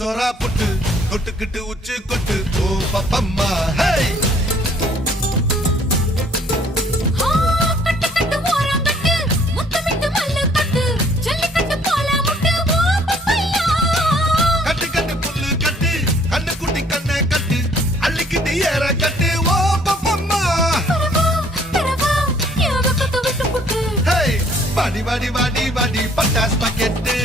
சோரா புட்டு தொட்டுக்கிட்டு உச்சி கொட்டு ஓ பப்பம்மா ஹே வாடி பட்டாஸ் பாக்கெட்டு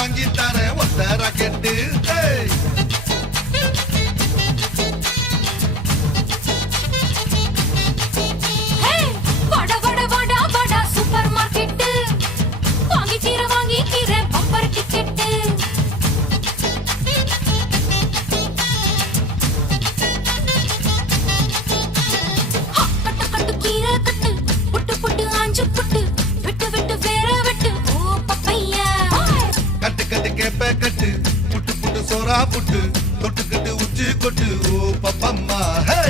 வாங்கி தர ஒத்த ராக்கெட்டு சூப்பர் மார்க்கெட்டு வாங்கி கீரை பம்பர் டிக்கெட்டு கட்டு கீரை கட்டு புட்டு புட்டு ஆஞ்சு புட்டு கட்டு புட்டு புட்டு சோரா புட்டு தொட்டுக்கிட்டு உச்சி கொட்டு ஓ பப்பம்மா ஹே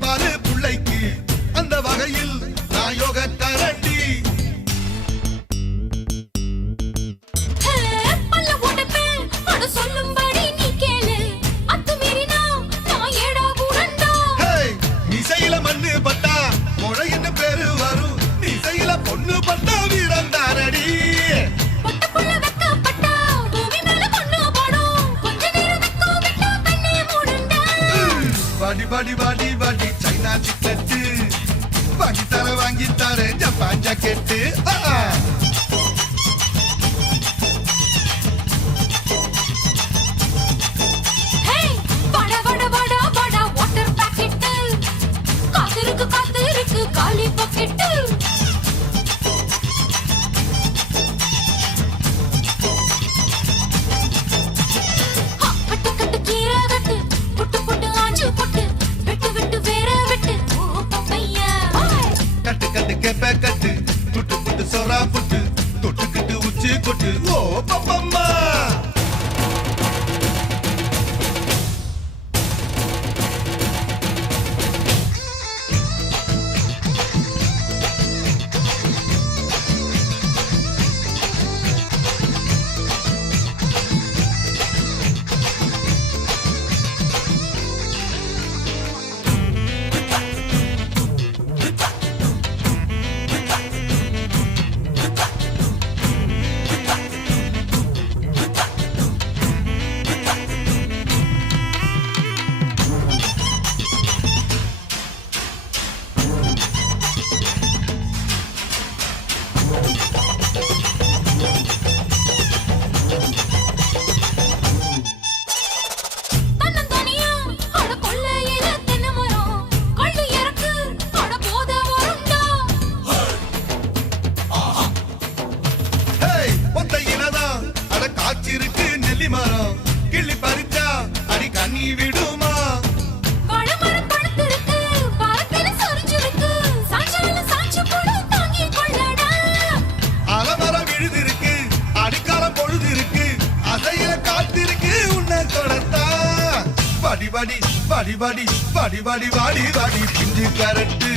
பாரு புள்ளைக்கு அந்த வகையில் நான் யோக தரண்டி சொல்லும்படி நீ கேளு அத்துமீறினா நான் ஏடா கூடண்டா இசையில மண்ணு பட்டா முளைன்னு பேரு வரும் இசையில பொண்ணு பட்டா வீரம் தாரடி பொட்டுக்குள்ள வெக்கப்பட்டா பூமி மேல பொண்ணு படும் கொஞ்ச நேரம் வெக்கோ விட்டா கண்ணே மூடுண்டா வாடி சைனா சிக்கெட்டு வாங்கி தர ஜப்பான் ஜாக்கெட்டு வாட்டர் பாக்கெட்டு காத்திருக்கு காலி பாக்கெட்டு கட்டு புட்டு புட்டு சோரா புட்டு தொட்டுக்கிட்டு உச்சி கொட்டு ஓ பப்பம்மா கிள்ளி பறிச்சா அடி கண்ணி விடுமா அலமரம் விழுதிருக்கு அடிக்காலம் பொழுது இருக்கு அதையில காத்திருக்கு உன்னை தொடத்தா வாடி பிஞ்சு கரட்டு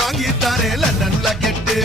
வாங்கி தர லண்டன்ல கெட்டு